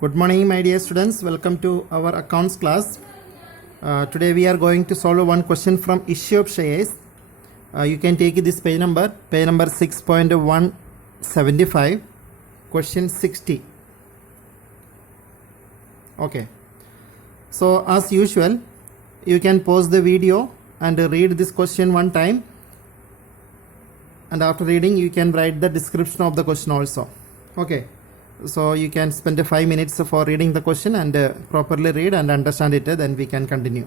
Good morning, my dear students. Welcome to our accounts class. Today we are going to solve one question from issue of shares. You can take this page number 6.175, question 60. Okay. So as usual, you can pause the video and read this question one time. And after reading, you can write the description of the question also. Okay. So you can spend 5 minutes for reading the question and properly read and understand it, then we can continue.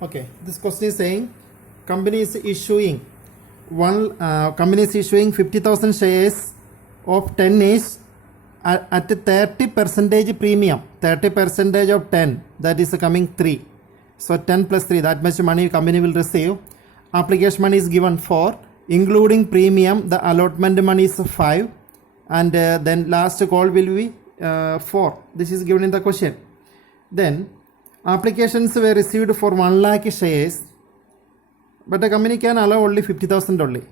Okay, this question is saying company is issuing 50,000 shares of 10 each at 30% premium. 30% of 10, that is coming 3. So 10 plus 3, that much money company will receive. Application money is given 4. Including premium, the allotment money is 5, and then last call will be 4. This is given in the question. Then applications were received for 1 lakh shares, but the company can allow only 50,000 only.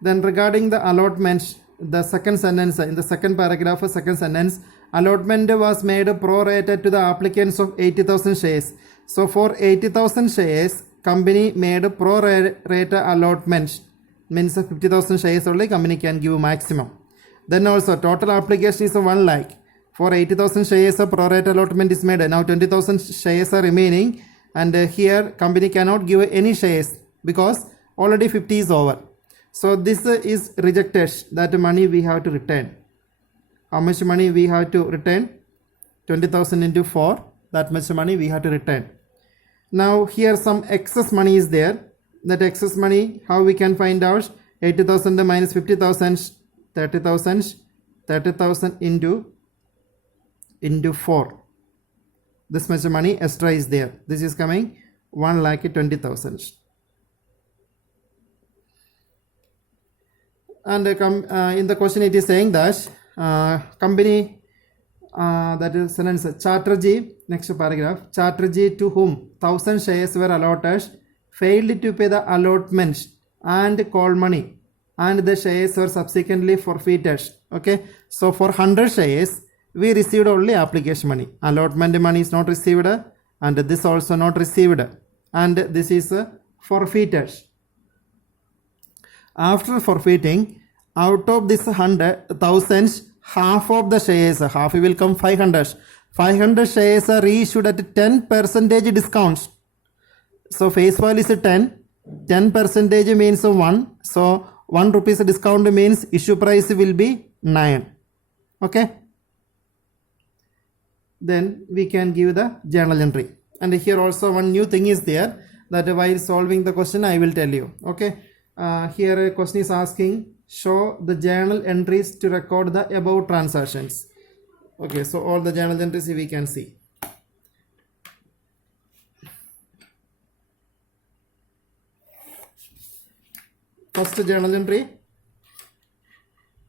Then regarding the allotments, the second sentence, in the second paragraph, second sentence, allotment was made prorated to the applicants of 80,000 shares. So for 80,000 shares, company made prorate allotments. Means 50,000 shares only company can give maximum. Then also total application is 1 lakh. For 80,000 shares a prorate allotment is made. Now 20,000 shares are remaining, and here company cannot give any shares because already 50 is over. So this is rejected. That money we have to return. How much money we have to return? 20,000 into 4. That much money we have to return. Now here some excess money is there. That excess money, how we can find out? 80,000 minus 50,000, 30,000, 30,000 into 4. This much money extra is there. This is coming 1,20,000. And in the question it is saying that company, that is sentence, Chatterjee, next paragraph, Chatterjee, to whom 1,000 shares were allotted, failed to pay the allotments and call money, and the shares were subsequently forfeited. Okay, so for 100 shares we received only application money. Allotment money is not received, and this also not received, and this is forfeited. After forfeiting, out of this 100,000, half of the shares, half will come 500. 500 shares are reissued at 10% discounts. So face value is 10. 10% means 1. So 1 rupees discount means issue price will be 9. Okay. Then we can give the journal entry. And here also one new thing is there, that while solving the question I will tell you. Okay. Here a question is asking, show the journal entries to record the above transactions. Okay. So all the journal entries we can see. First journal entry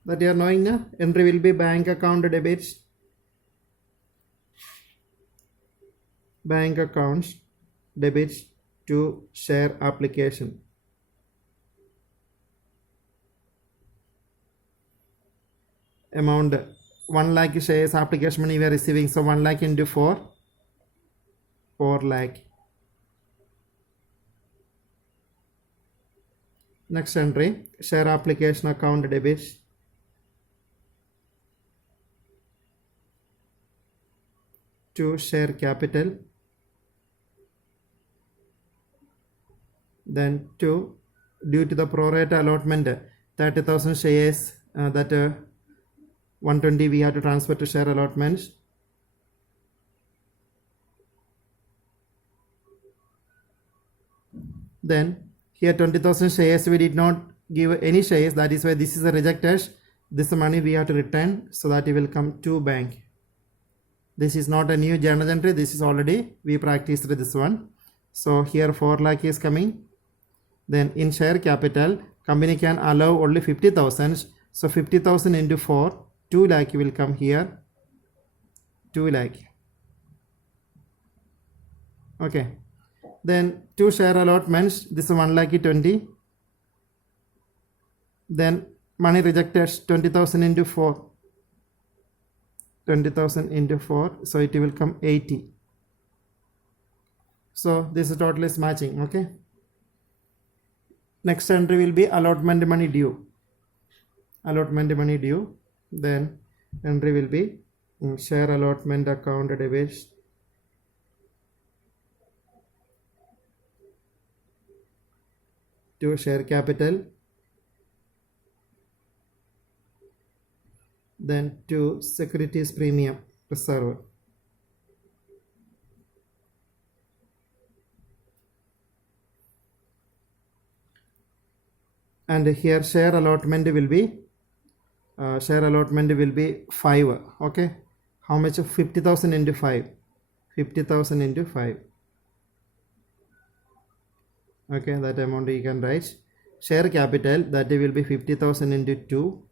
that you are knowing, entry will be bank account debits, bank accounts debits to share application. Amount 1 lakh shares application money we are receiving, so 1 lakh into 4, 4 lakh. Next entry, share application account debits to share capital. Then 2, due to the prorate allotment, 30,000 shares, that 120 we have to transfer to share allotments. Then here 20,000 shares we did not give any shares, that is why this is a rejected. This money we have to return, so that it will come to bank. This is not a new journal entry, this is already we practiced this one. So here 4 lakh is coming. Then in share capital, company can allow only 50,000. So 50,000 into 4, 2 lakh will come here. 2 lakh. Okay. Then 2 share allotments, this is 1,20,000. Then money rejected 20,000 into 4. 20,000 into 4, so it will come 80. So this total is matching. Okay, next entry will be allotment money due. Allotment money due. Then entry will be share allotment account debit to share capital, then to securities premium reserve. And here share allotment will be 5. Okay, how much? 50,000 into 5. 50,000 into 5. Okay, that amount you can write. Share capital, that will be 50,000 into 2.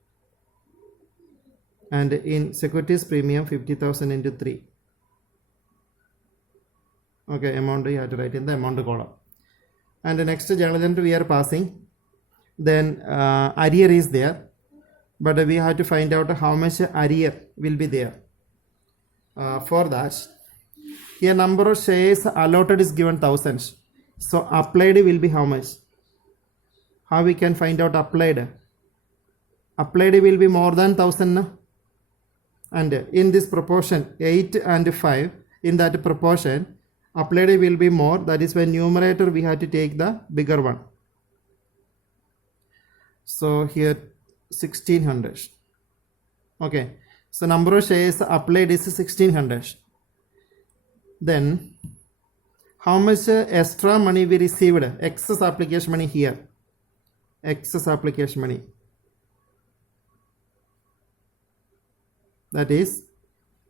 And in securities premium 50,000 into 3. Okay, amount you have to write in the amount column. And the next journal entry we are passing. Then arrear is there, but we have to find out how much arrear will be there. For that, here number of shares allotted is given thousands. So applied will be how much? How we can find out applied? Applied will be more than 1,000. And in this proportion 8 and 5, in that proportion applied will be more. That is why numerator we have to take the bigger one. So here 1600. Okay, so number of shares applied is 1600. Then how much extra money we received? Excess application money here. Excess application money. That is,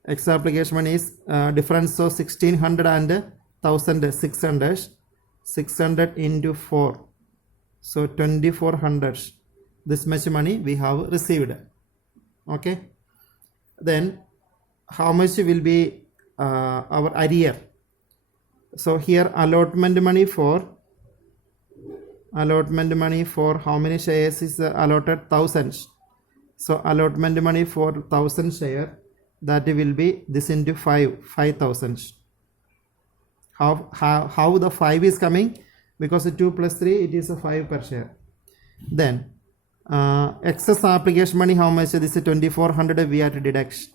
excess application money is difference of 1600 and 1600. 600 into 4. So 2400. This much money we have received. Okay. Then how much will be our arrear? So here allotment money for how many shares is allotted? 1,000. So allotment money for 1,000 share, that will be this into 5,000. How the 5 is coming? Because 2 plus 3, it is a 5 per share. Then excess application money, how much? This is 2,400 we have to deduct.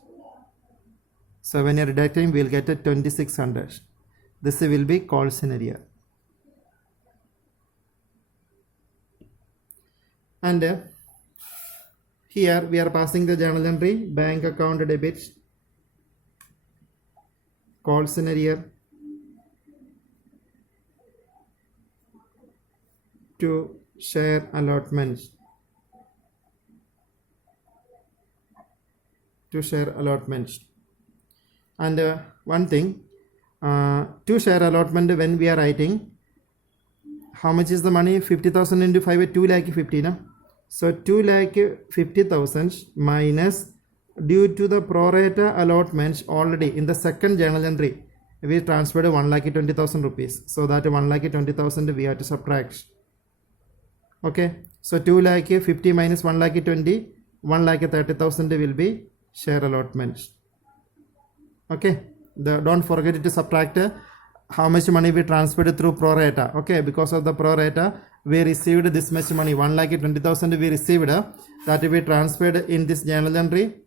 So when you are deducting, we will get 2,600. This will be called scenario. And here we are passing the journal entry, bank account debit, call scenario to share allotments. And one thing, to share allotment, when we are writing, how much is the money? 50,000 into 5, 2,50,000. No? So 2,50,000 minus, due to the pro rata allotments already in the second journal entry, we transferred 1,20,000 rupees. So that 1,20,000 we have to subtract. Okay, so 2,50,000 minus 1,20,000, 1,30,000 will be share allotments. Okay, don't forget to subtract how much money we transferred through pro rata. Okay, because of the pro rata we received this much money, 1,20,000 we received, that we transferred in this journal entry.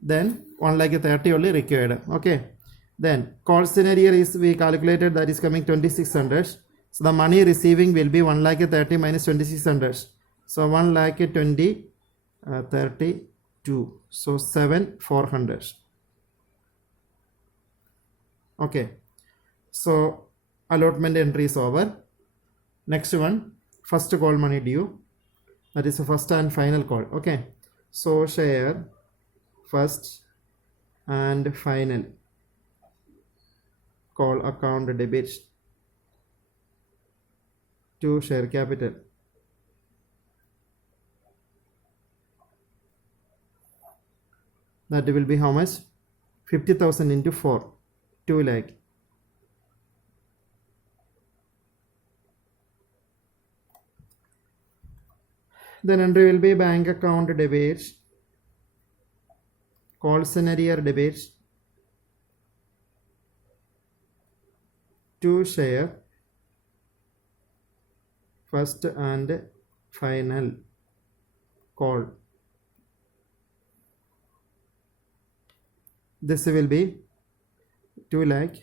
Then 1,30,000 only required. Okay, then call scenario is we calculated, that is coming 2,600. So the money receiving will be 1,30,000 minus 2,600. So 1,20,000 32. So 7,400. Okay, so allotment entry is over. Next one, first call money due, that is the first and final call. Okay, so share first and final call account debit to share capital. That will be how much? 50,000 into 4, 2 lakh. Then entry will be bank account debits, Colson arrear debits, to share first and final call. This will be 2 lakh.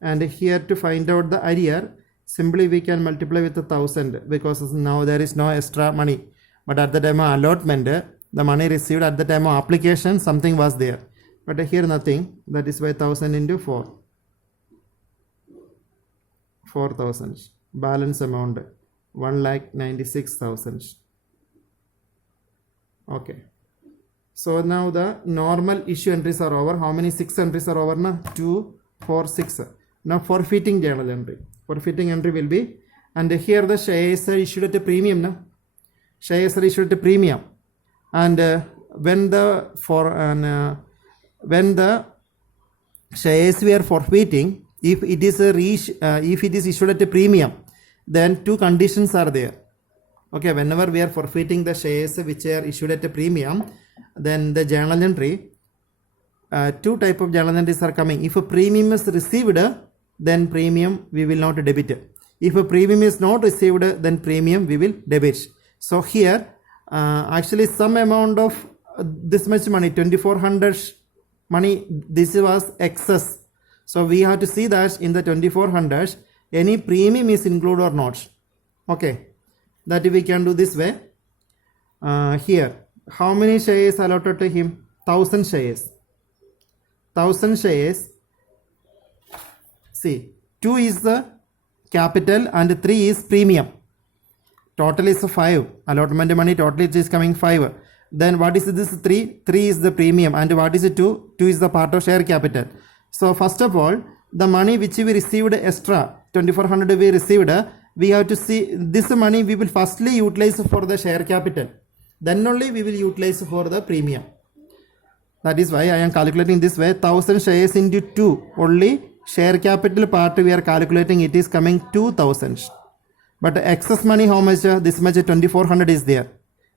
And here to find out the arrear, simply we can multiply with 1000 because now there is no extra money. But at the time of allotment, the money received at the time of application, something was there. But here nothing. That is why 1000 into 4. 4,000. Balance amount 1,96,000. Okay. So now the normal issue entries are over. How many 6 entries are over now? 2, 4, 6. Now forfeiting journal entry. Forfeiting entry will be, and here the shares are issued at a premium. Now shares are issued at a premium, and when the shares we are forfeiting, if it is issued at a premium, then 2 conditions are there. Okay, whenever we are forfeiting the shares which are issued at a premium, then the journal entry, 2 type of journal entries are coming. If a premium is received, then premium we will not debit. If a premium is not received, then premium we will debit. So here actually some amount of this much money, 2400 money, this was excess. So we have to see that in the 2400 any premium is included or not. Okay, that we can do this way. Here, how many shares allotted to him? 1000 shares. 1000 shares. See, 2 is the capital and 3 is premium. Total is 5. Allotment money total it is coming 5. Then what is this 3? 3 is the premium, and what is it 2? 2 is the part of share capital. So first of all, the money which we received extra, 2400 we received, we have to see this money we will firstly utilize for the share capital. Then only we will utilize for the premium. That is why I am calculating this way. 1000 shares into 2. Only share capital part we are calculating, it is coming 2000. But excess money how much? This much 2400 is there.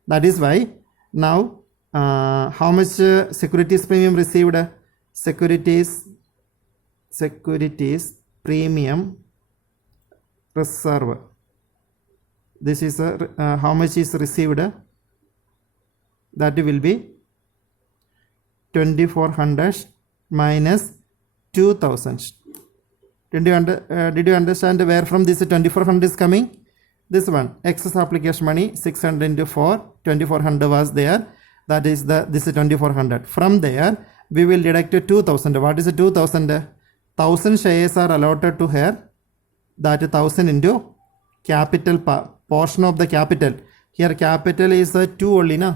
That is why now how much securities premium received? Securities premium reserve. This is how much is received? That will be 2400 minus 2000. Did you understand where from this 2400 is coming? This one, excess application money 600 into 4, 2400 was there. That is this is 2400. From there we will deduct 2000. What is 2000? 1000 shares are allotted to her. That 1000 into capital portion of the capital. Here capital is 2 only, na?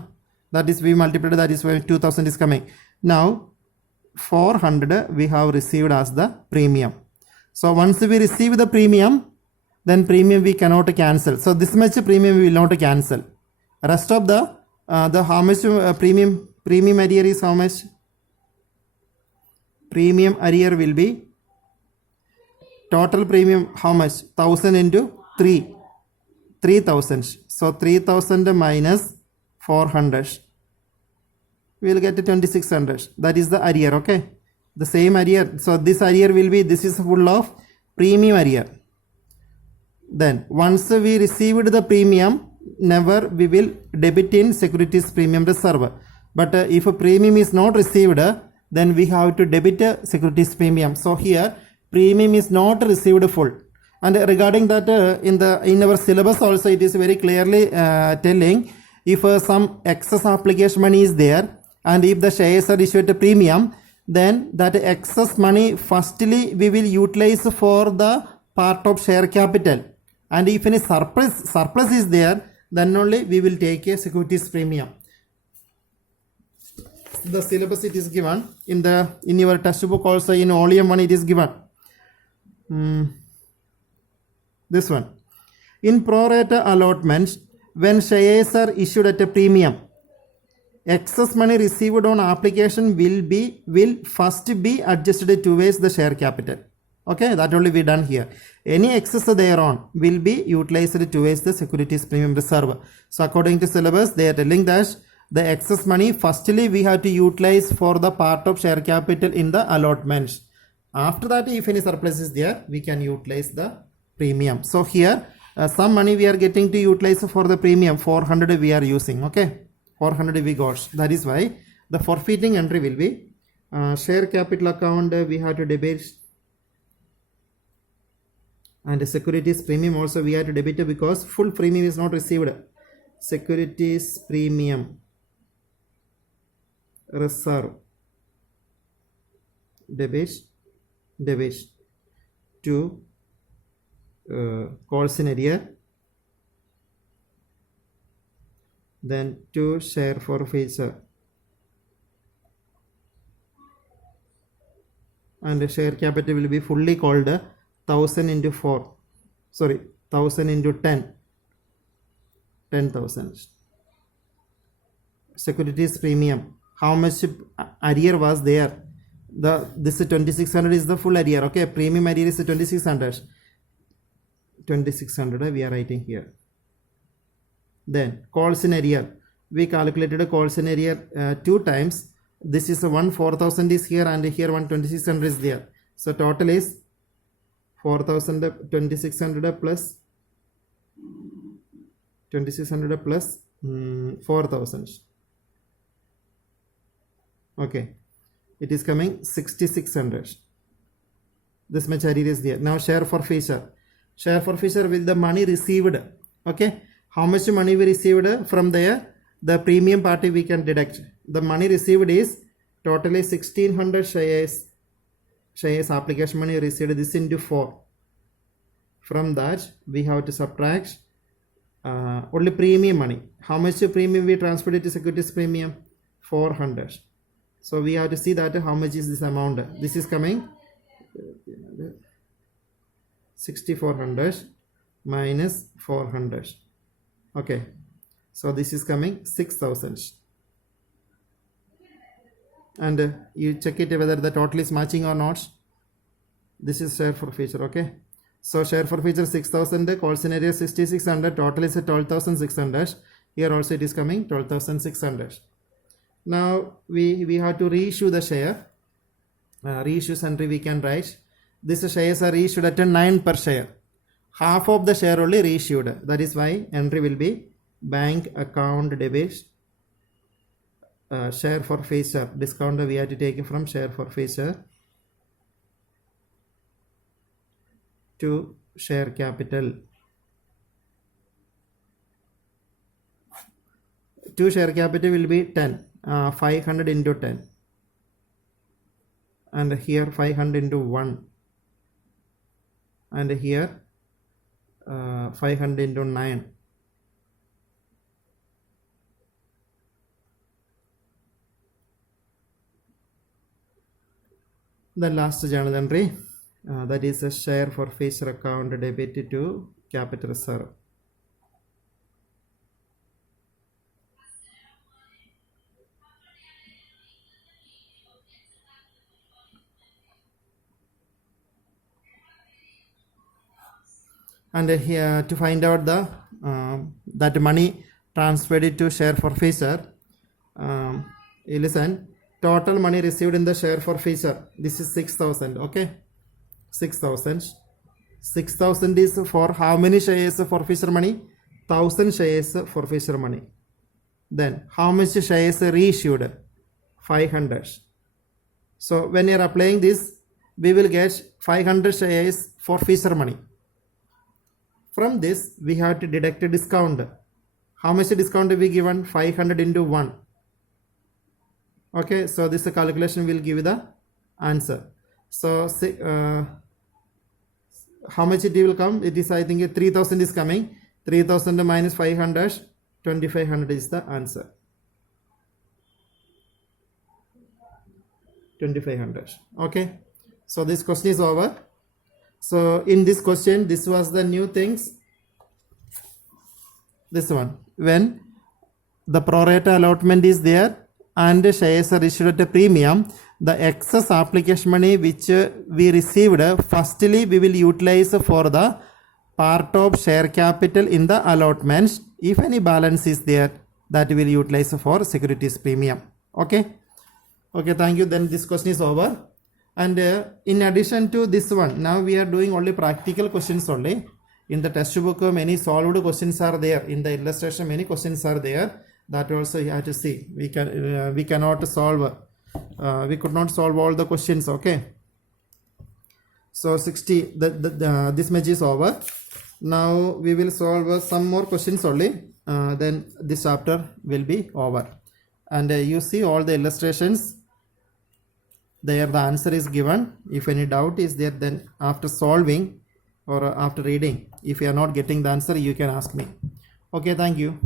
That is we multiplied, that is why 2000 is coming. Now 400 we have received as the premium. So once we receive the premium, then premium we cannot cancel. So this much premium we will not cancel. Rest of the how much premium arrear is how much? Premium arrear will be total premium how much? 1000 into 3. 3000. So 3000 minus 400. We will get 2600. That is the arrear. Okay. The same arrear. So this arrear will be, this is full of premium arrear. Then once we received the premium, never we will debit in securities premium reserve. But if a premium is not received, then we have to debit securities premium. So here premium is not received full. And regarding that, in our syllabus also it is very clearly telling, if some excess application money is there and if the shares are issued at a premium, then that excess money firstly we will utilize for the part of share capital, and if any surplus is there, then only we will take a securities premium. The syllabus it is given in your textbook also, in Oleum 1 it is given. This one, in pro rata allotments, when shares are issued at a premium, excess money received on application will first be adjusted towards the share capital. Okay, that only we done here. Any excess thereon will be utilized towards the securities premium reserve. So according to syllabus, they are telling that the excess money firstly we have to utilize for the part of share capital in the allotments. After that, if any surplus is there, we can utilize the premium. So here some money we are getting to utilize for the premium. 400 we are using. Okay, 400 we got. That is why the forfeiting entry will be share capital account. We have to debit, and the securities premium also we have to debit because full premium is not received. Securities premium reserve debit to calls in arrear, then to share forfeiture, and the share capital will be fully called 1000 into 4, sorry, 1000 into 10, 10,000. Securities premium, how much arrear was there? This 2600 is the full arrear. Okay, premium arrear is 2600. 2600 we are writing here. Then calls in arrear, we calculated a calls in arrear 2 times. This is 4000 is here, and here 2600 is there. So total is 4000 2600 plus 2600 plus 4000. Okay, it is coming 6600. This much arrear is there. Now share forfeiture. Share forfeiture with the money received. Okay, how much money we received from there? The premium party we can deduct. The money received is totally 1600 shares application money received, this into 4. From that we have to subtract only premium money. How much premium we transferred to securities premium? 400. So we have to see that how much is this amount. This is coming 6400 minus 400. Okay, so this is coming 6000. And you check it whether the total is matching or not. This is share forfeiture. Okay, so share forfeiture 6000, calls in arrear 6600, total is 12600. Here also it is coming 12600. Now we have to reissue the share. Reissue entry we can write. These shares are reissued at 9 per share. Half of the share only reissued. That is why entry will be bank account debit share forfeiture. Discount we have to take from share forfeiture to share capital. To share capital will be 10. 500 into 10. And here 500 into 1. And here 500 into 9. The last journal entry, that is a share forfeiture account debit to capital reserve. And here to find out the that money transferred to share forfeiture, you listen, total money received in the share forfeiture, this is 6000. Okay, 6000 is for how many shares forfeiture money? 1000 shares forfeiture money. Then how much shares reissued? 500. So when you are applying this, we will get 500 shares forfeiture money. From this we have to deduct a discount. How much discount we given? 500 into 1. Okay, so this calculation will give you the answer. So how much it will come? It is, I think 3000 is coming. 3000 minus 500, 2500 is the answer. 2500. Okay, so this question is over. So in this question, this was the new things. This one, when the pro rata allotment is there, and shares are issued at a premium, the excess application money which we received, firstly we will utilize for the part of share capital in the allotments. If any balance is there, that we will utilize for securities premium. Okay, thank you. Then this question is over. And in addition to this one, now we are doing only practical questions only. In the textbook, many solved questions are there. In the illustration, many questions are there. That also you have to see. We cannot solve. We could not solve all the questions. Okay. So 60. This match is over. Now we will solve some more questions only. Then this chapter will be over. And you see all the illustrations. There the answer is given. If any doubt is there, then after solving or after reading, if you are not getting the answer, you can ask me. Okay, thank you.